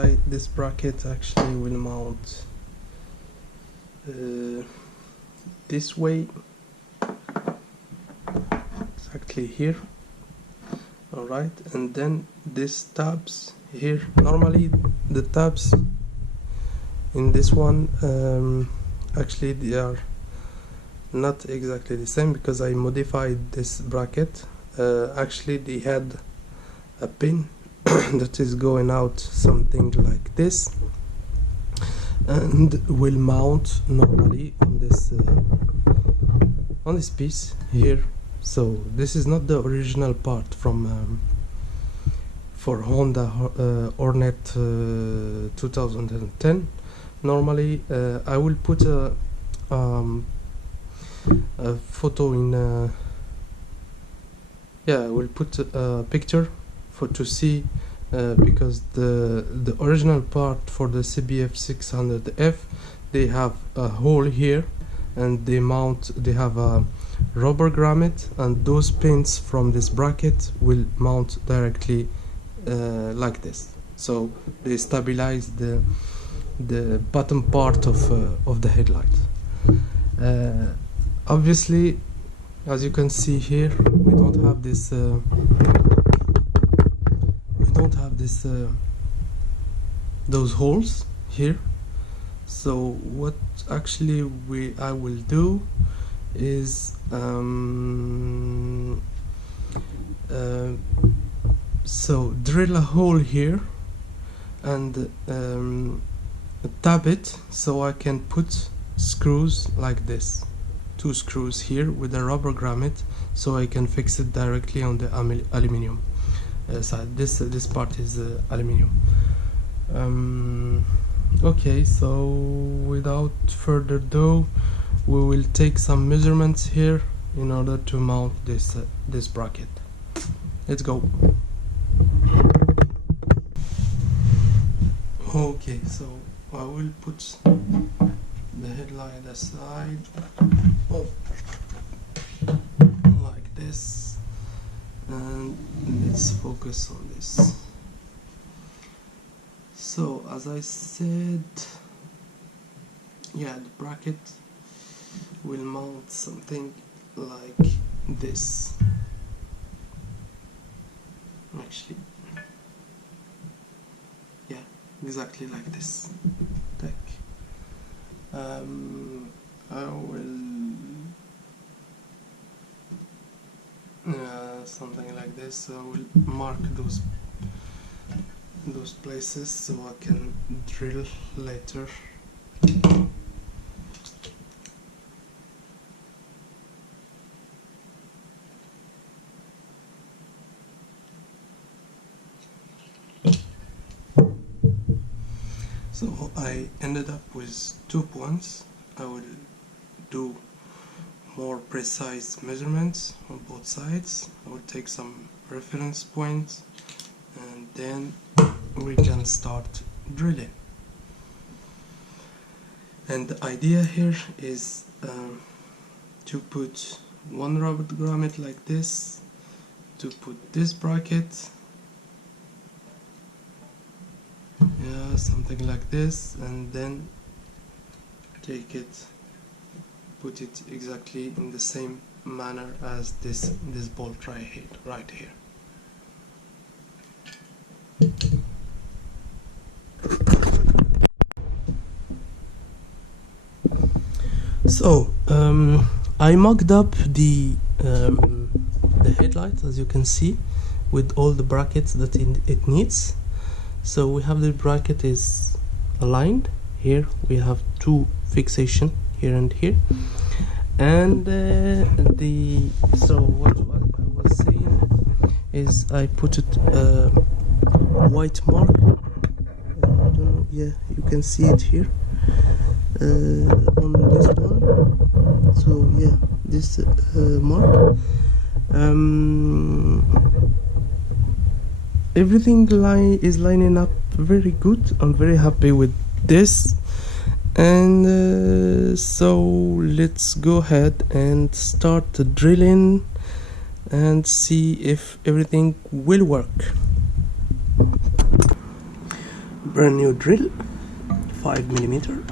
Alright, this bracket actually will mount this way, exactly here. Alright, and then these tabs here, normally the tabs in this one actually they are not exactly the same because I modified this bracket. Actually they had a pin that is going out something like this and will mount normally on this piece here. So this is not the original part from for Honda Hornet 2010. Normally I will put a photo in I will put a picture to see because the original part for the CBR600F, they have a hole here and they have a rubber grommet, and those pins from this bracket will mount directly like this, so they stabilize the bottom part of the headlight. Obviously, as you can see here, we don't have this those holes here. So what actually I will do is so drill a hole here and tap it so I can put screws like this, 2 screws here with a rubber grommet, so I can fix it directly on the aluminium side. This part is aluminium. Okay, so without further ado, we will take some measurements here in order to mount this bracket. Let's go. Okay, so I will put the headlight aside, like this, and let's focus on this. So as I said, the bracket will mount something like this. Actually, exactly like this. I will something like this. So I will mark those places so I can drill later. So I ended up with 2 points. I will do more precise measurements on both sides. I will take some reference points and then we can start drilling. And the idea here is to put one rubber grommet like this, to put this bracket, something like this, and then take it, put it exactly in the same manner as this bolt right here. So I mocked up the headlight, as you can see, with all the brackets that it needs. So we have the bracket is aligned here. We have 2 fixation here and here, and so what I was saying is I put it white mark. I don't know. Yeah, you can see it here on this one. So this mark. Everything is lining up very good. I'm very happy with this, and so let's go ahead and start drilling and see if everything will work. brand new drill, 5mm,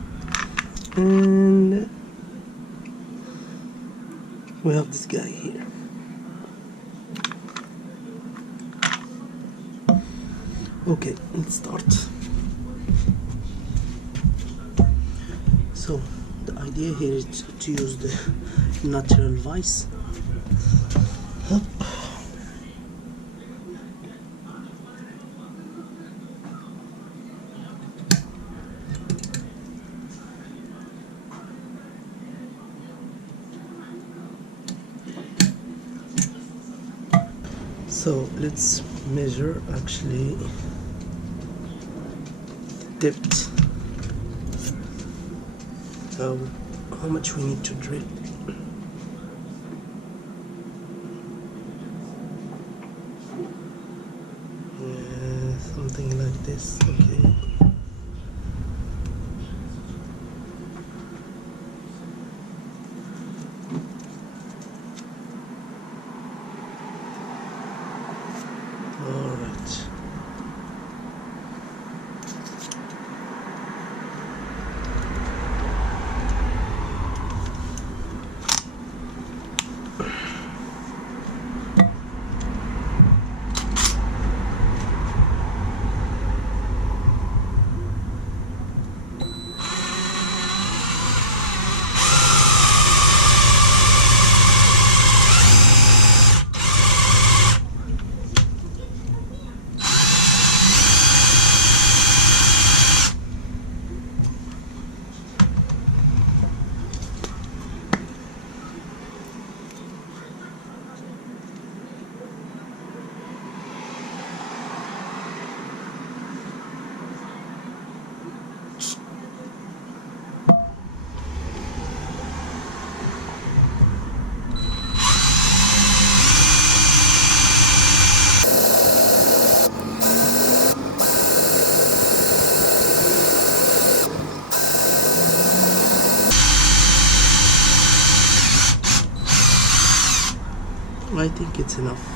and we have this guy here. Okay, let's start. So the idea here is to use the natural vise. Up. So let's measure actually depth, how much we need to drill. Something like this. Okay. All right. I think it's enough.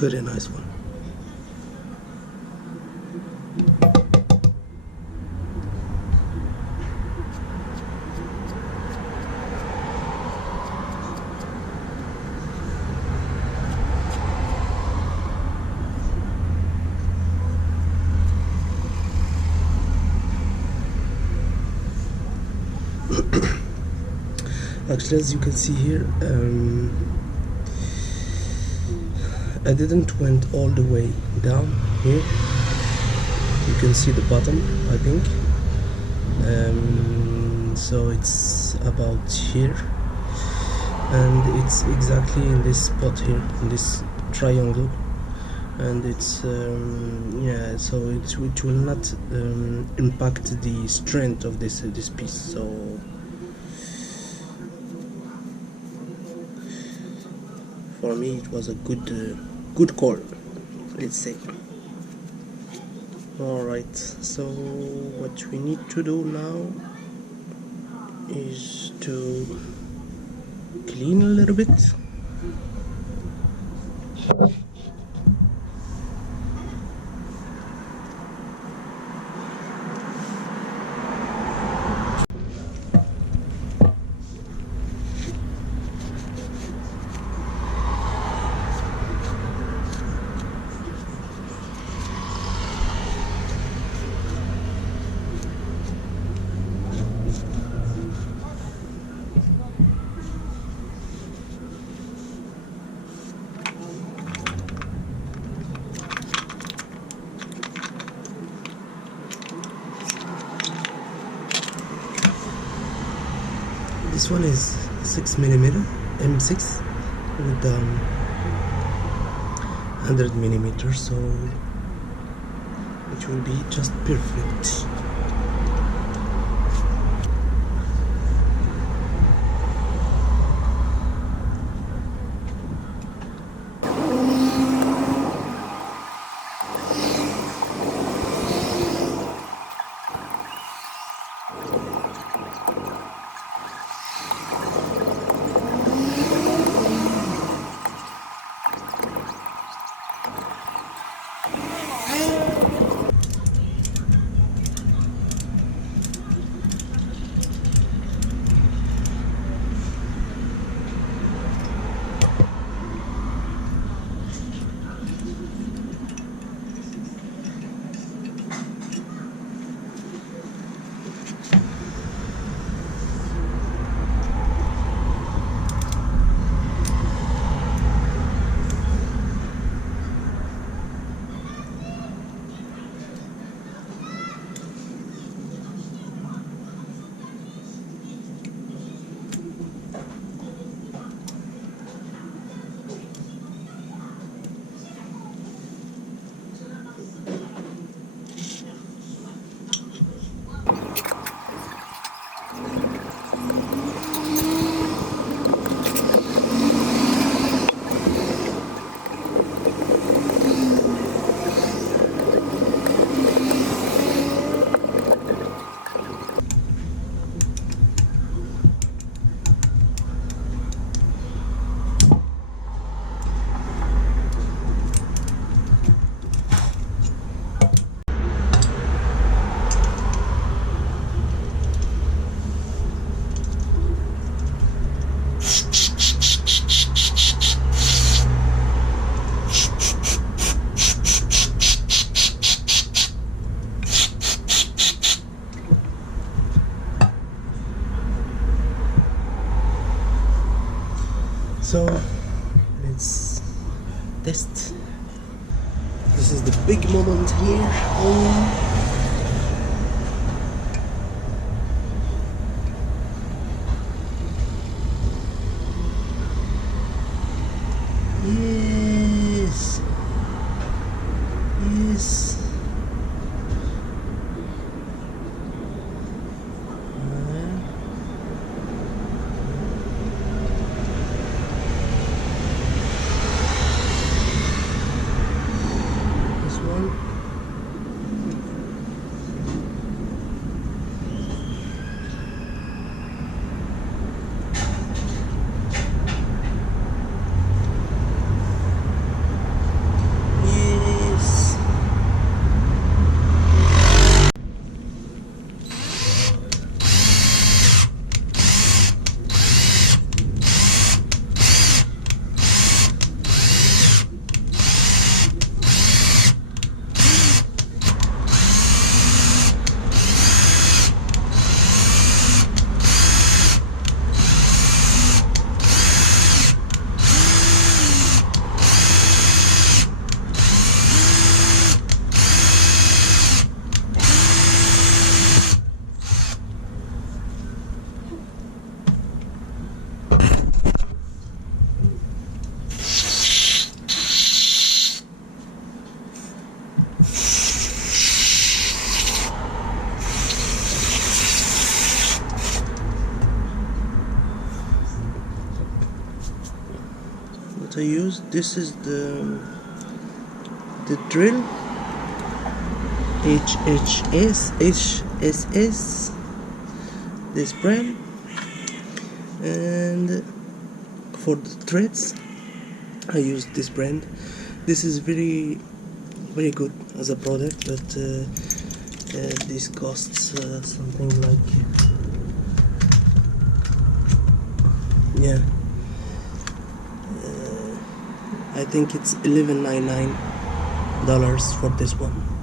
Very nice one. Actually, as you can see here, I didn't went all the way down here. You can see the bottom, I think. So it's about here, and it's exactly in this spot here, in this triangle, and it's yeah. So it will not impact the strength of this piece. So for me, it was a good call, let's say. Alright, so what we need to do now is to clean a little bit This one is 6mm M6 with 100mm, so it will be just perfect. So let's test. This is the big moment here. Yes. Yes. I use this is the drill HSS this brand, and for the threads I use this brand. This is very good as a product, but this costs something like, yeah, I think it's $11.99 for this one.